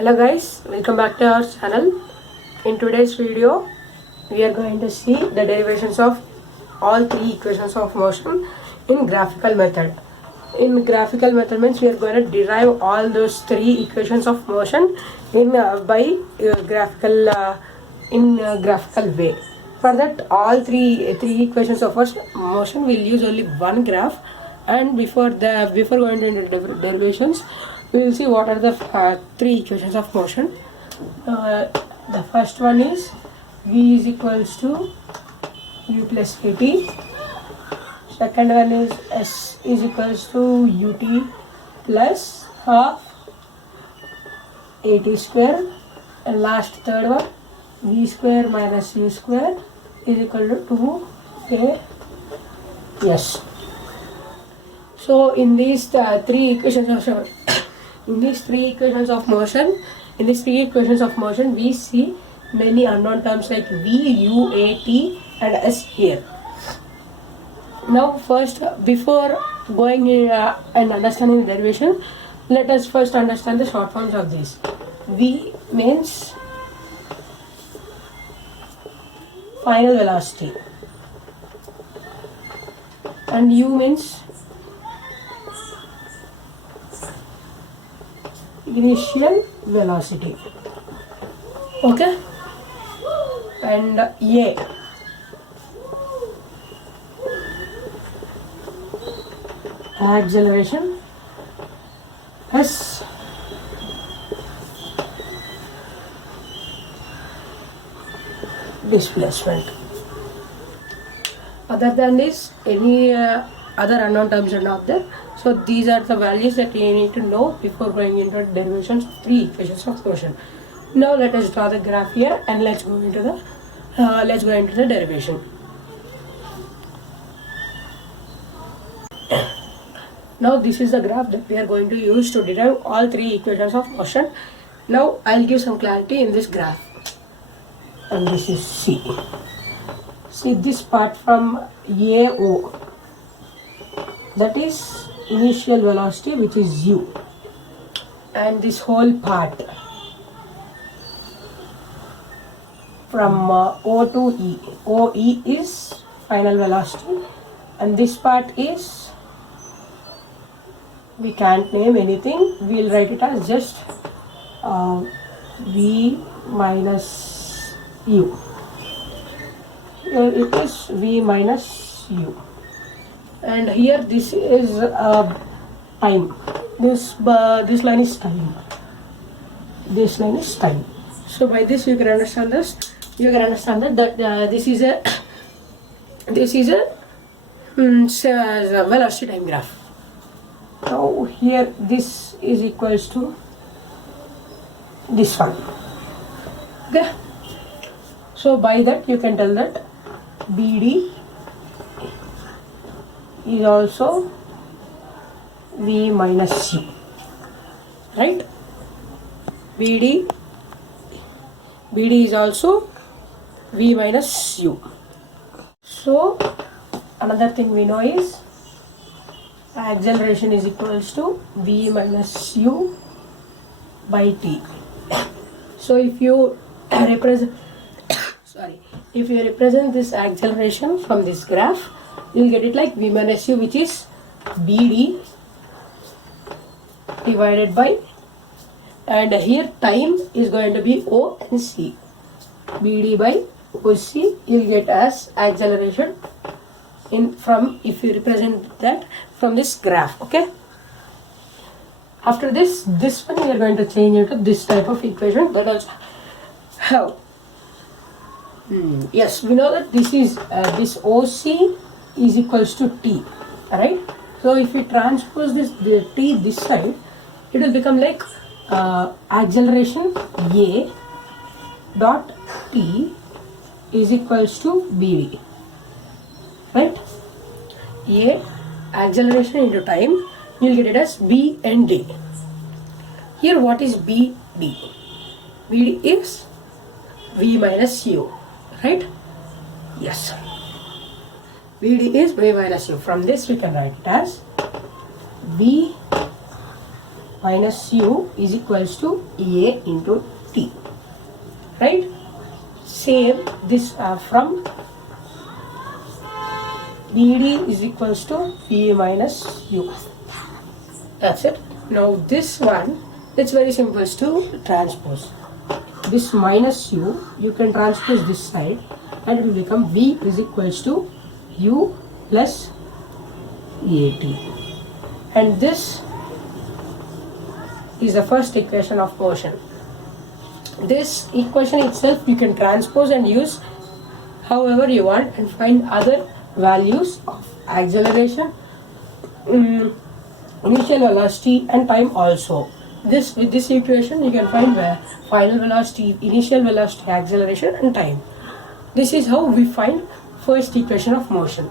Hello guys, welcome back to our channel. In today's video, we are going to see the derivations of all three equations of motion in graphical method. In graphical method means we are going to derive all those three equations of motion in graphical way. For that, all three equations of motion will use only one graph, and before going into derivations, we will see what are the three equations of motion. The first one is v is equals to u plus at. Second one is s is equals to ut plus half at square, and last third one v square minus u square is equal to 2as. So in these three equations of motion, we see many unknown terms like v, u, a, t, and s here. Now, first, before going and understanding the derivation, let us first understand the short forms of this. V means final velocity, and u means initial velocity. Okay, and a acceleration, s displacement. Other than this, any other unknown terms are not there. So these are the values that you need to know before going into derivations of three equations of motion. Now let us draw the graph here, and let's go into the derivation. Now this is the graph that we are going to use to derive all three equations of motion. Now I'll give some clarity in this graph. And this is C. See this part from AO, that is initial velocity, which is u, and this whole part from O to E. OE is final velocity, and this part is, we can't name anything, we'll write it as just v minus u. Here it is v minus u, and here this is time. This line is time. This line is time. So by this you can understand this. You can understand that this is a velocity time graph. Now here this is equals to this one. Okay. So by that you can tell that BD is also V minus U, right? BD is also V minus U. So another thing we know is acceleration is equals to V minus U by T. So if you represent this acceleration from this graph, you will get it like V minus U, which is BD divided by, and here time is going to be O and C. BD by OC you will get as acceleration if you represent that from this graph. Okay. After this one we are going to change into this type of equation. That also how? Yes, we know that this is this OC is equals to T, right? So if we transpose the T this side, it will become like acceleration A dot T is equals to BD, right? A acceleration into time, you will get it as B and D. Here what is BD? BD is V minus U, right? Yes. BD is V minus U. From this we can write it as B minus u is equals to a into t, right? Same this from bd is equals to a minus u. That's it. Now this one, it's very simple to transpose. This minus u, you can transpose this side and it will become v is equals to u plus at. And this is the first equation of motion. This equation itself you can transpose and use however you want and find other values of acceleration, initial velocity and time also. With this equation you can find where final velocity, initial velocity, acceleration and time. This is how we find first equation of motion.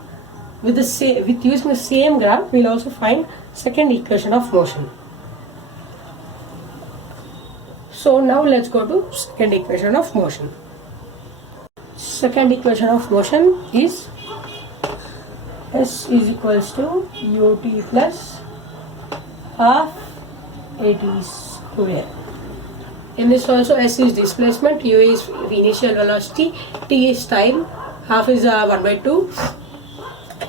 With using the same graph, we'll also find second equation of motion. So now let's go to second equation of motion. Second equation of motion is s is equals to ut plus half at square. In this also s is displacement, u is initial velocity, t is time, half is 1 by 2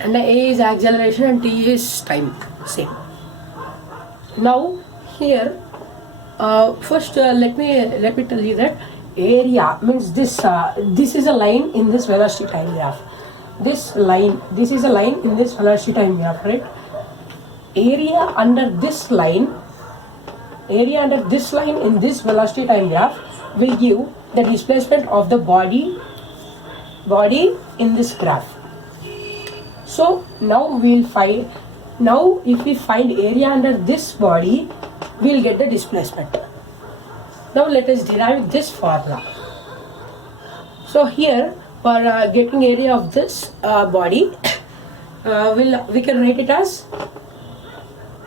and a is acceleration and t is time, same. Now here first let me tell you that area means this is a line in this velocity time graph. This is a line in this velocity time graph, right? Area under this line in this velocity time graph will give the displacement of the body in this graph. So now if we find area under this body, we'll get the displacement. Now let us derive this formula. So here for getting area of this body, we can write it as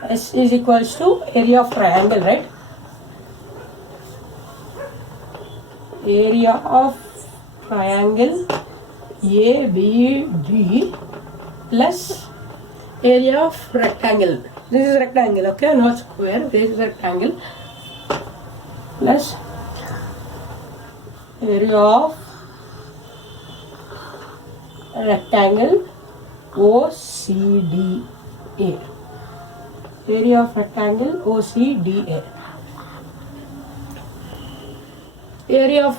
S is equals to area of triangle, right? Area of triangle ABD plus area of rectangle. This is rectangle, okay, not square. This is rectangle plus area of rectangle OCDA. Area of rectangle OCDA. Area of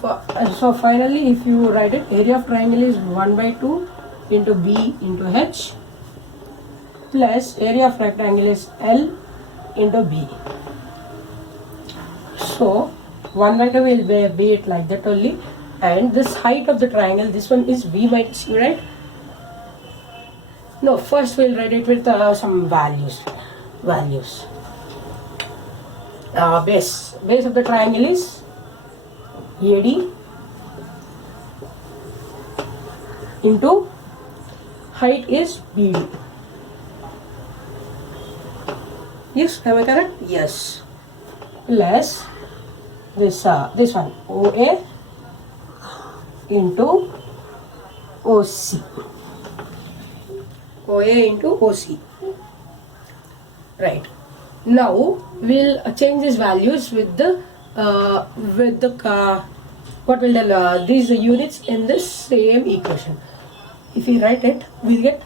so finally if you write it, area of triangle is 1 by 2 into B into H plus area of rectangle is L into B. So 1 by 2 will be it like that only, and this height of the triangle, this one is V minus U, right? No, first we'll write it with some values. Base of the triangle is AD into height is BD. Yes, am I correct? Yes. Plus this one OA into OC. OA into OC. Right. Now we'll change these values with the what will tell these units in this same equation. If we write it, we'll get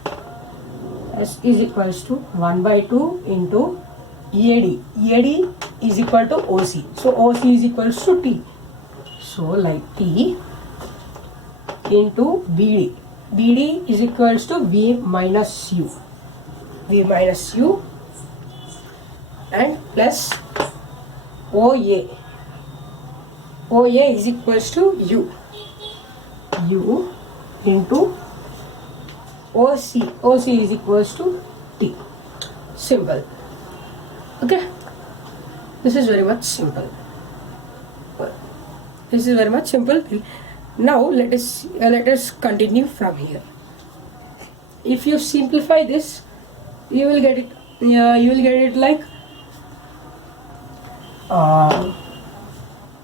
S is equals to 1 by 2 into EAD. EAD is equal to OC. So OC is equals to T. So like T into BD. BD is equals to V minus U. V minus U and plus OA. OA is equals to U. U into OC. OC is equals to T. Simple. Okay. This is very much simple. Now let us continue from here. If you simplify this, you will get it. You will get it like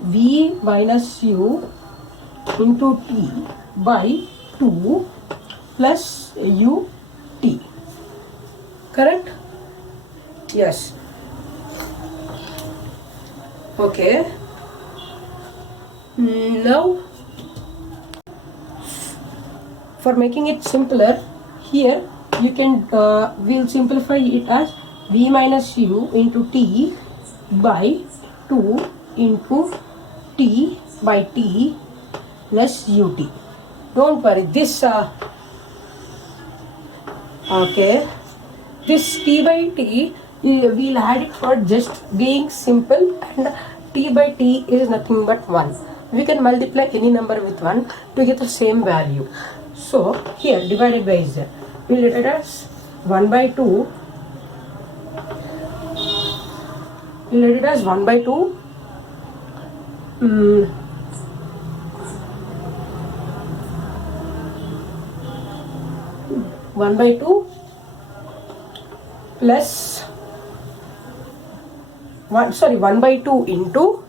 V minus U into T by 2 plus U T. Correct? Yes. Okay. Now, for making it simpler, here you can we'll simplify it as v minus u into t by 2 into t by t plus ut. Don't worry, this okay, this t by t we'll add it for just being simple, and t by t is nothing but 1. We can multiply any number with 1 to get the same value. So here divided by z, we'll get it as 1 by 2. We'll get it as 1 by 2 1 by 2 plus 1 by 2 into,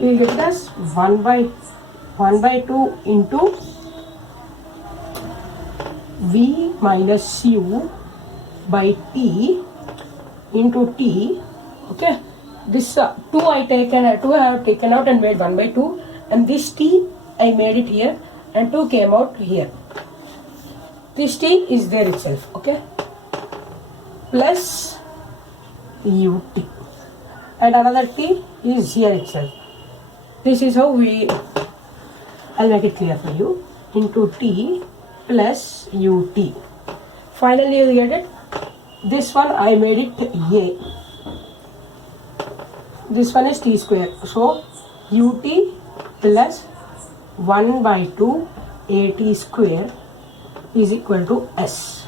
we will get it as 1 by 2 into v minus u by t into t. Okay, this 2 I have taken out and made 1 by 2, and this t I made it here and 2 came out here. This t is there itself. Okay, plus ut, and another t is here itself. This is how I'll make it clear for you, into t plus ut. Finally you get it. This one I made it a. This one is t square. So ut plus 1 by 2 at square is equal to s.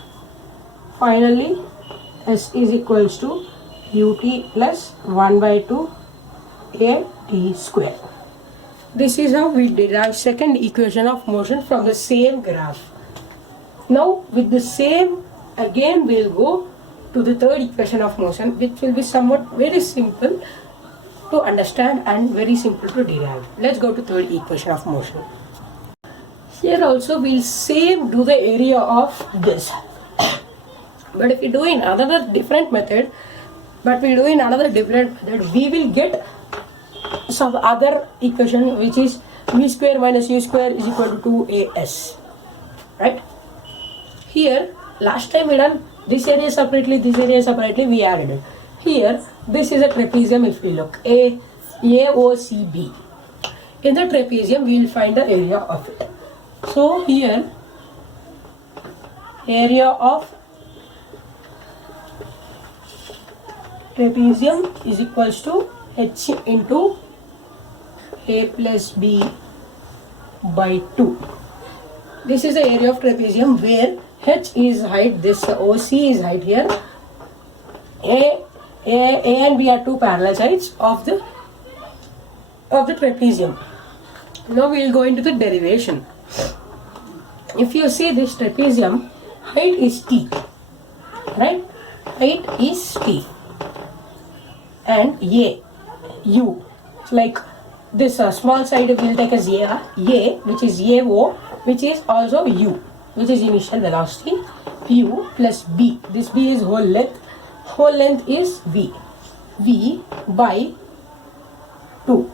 Finally s is equals to ut plus 1 by 2 at square. This is how we derive second equation of motion from the same graph. Now with the same, again we'll go to the third equation of motion, which will be somewhat very simple to understand and very simple to derive. Let's go to third equation of motion. Here also we'll do the area of this. But if we do in another different method, we will get some other equation, which is v square minus u square is equal to 2as. Right? Here, last time we done this area separately, we added it. Here, this is a trapezium. If we look, AOCB. In the trapezium, we will find the area of it. So here, area of trapezium is equals to h into a plus b by 2. This is the area of trapezium where h is height, this OC is height here. A and B are two parallel sides of the trapezium. Now we will go into the derivation. If you see this trapezium, height is t, right? Height is t, and u, like this small side we will take as a, which is AO, which is also u, which is initial velocity, u plus b. This b is whole length. Whole length is v by 2.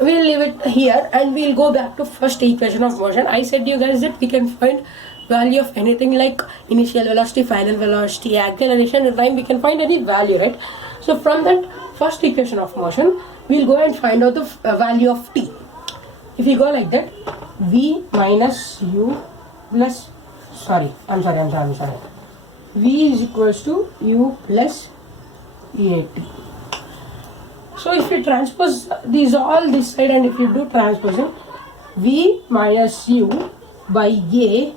We'll leave it here and we'll go back to first equation of motion. I said to you guys that we can find value of anything like initial velocity, final velocity, acceleration, and time. We can find any value, right? So from that first equation of motion, we'll go and find out the value of t. If we go like that, v minus u plus, I'm sorry. V is equals to u plus at. So if you transpose these all this side, and if you do transposing, v minus u by a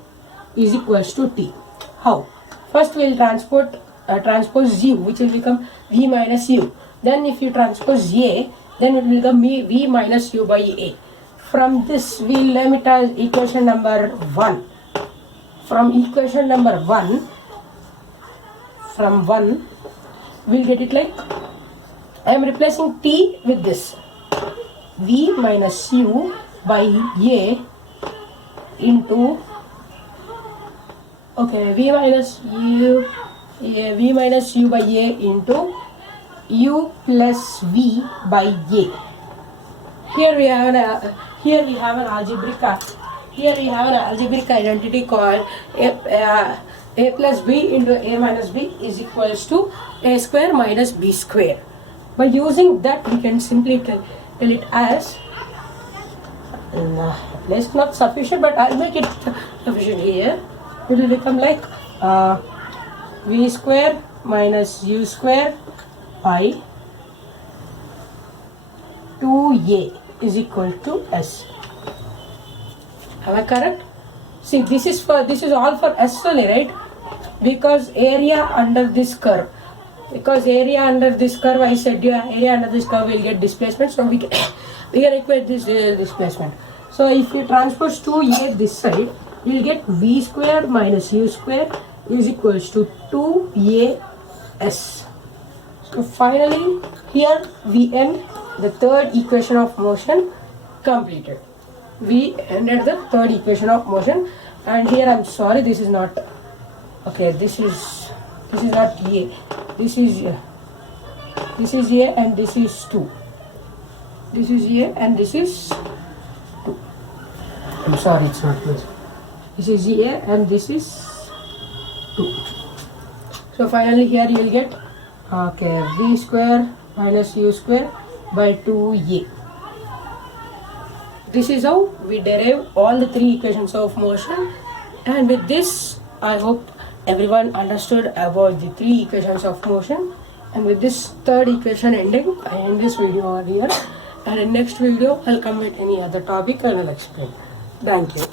is equals to t. How? First we will transpose u, which will become v minus u. Then if you transpose a, then it will become v minus u by a. From this we will name it as equation number 1. From equation number 1, we'll get it like, I am replacing t with this, v minus u by a into, v minus u by a into u plus v by a. Here we have an algebraic identity called a plus b into a minus b is equals to a square minus b square. By using that, we can simply tell it as place not sufficient, but I'll make it sufficient here. It will become like v square minus u square by 2a is equal to s. Am I correct? See, this is all for s only, right? Because area under this curve. Because area under this curve, I said area under this curve will get displacement, so we can equate this displacement. So if we transpose 2a this side, we will get v square minus u square is equals to 2as. So finally, here we end the third equation of motion completed. We ended the third equation of motion, and here I'm sorry, this is not okay. This is not a. This is a, and this is 2. This is a and this is 2. I'm sorry, it's not this. This is a and this is 2. So finally here you will get v square minus u square by 2a. This is how we derive all the three equations of motion, and with this I hope everyone understood about the three equations of motion. And with this third equation ending, I end this video over here, and in next video I'll come with any other topic and I'll explain. Thank you.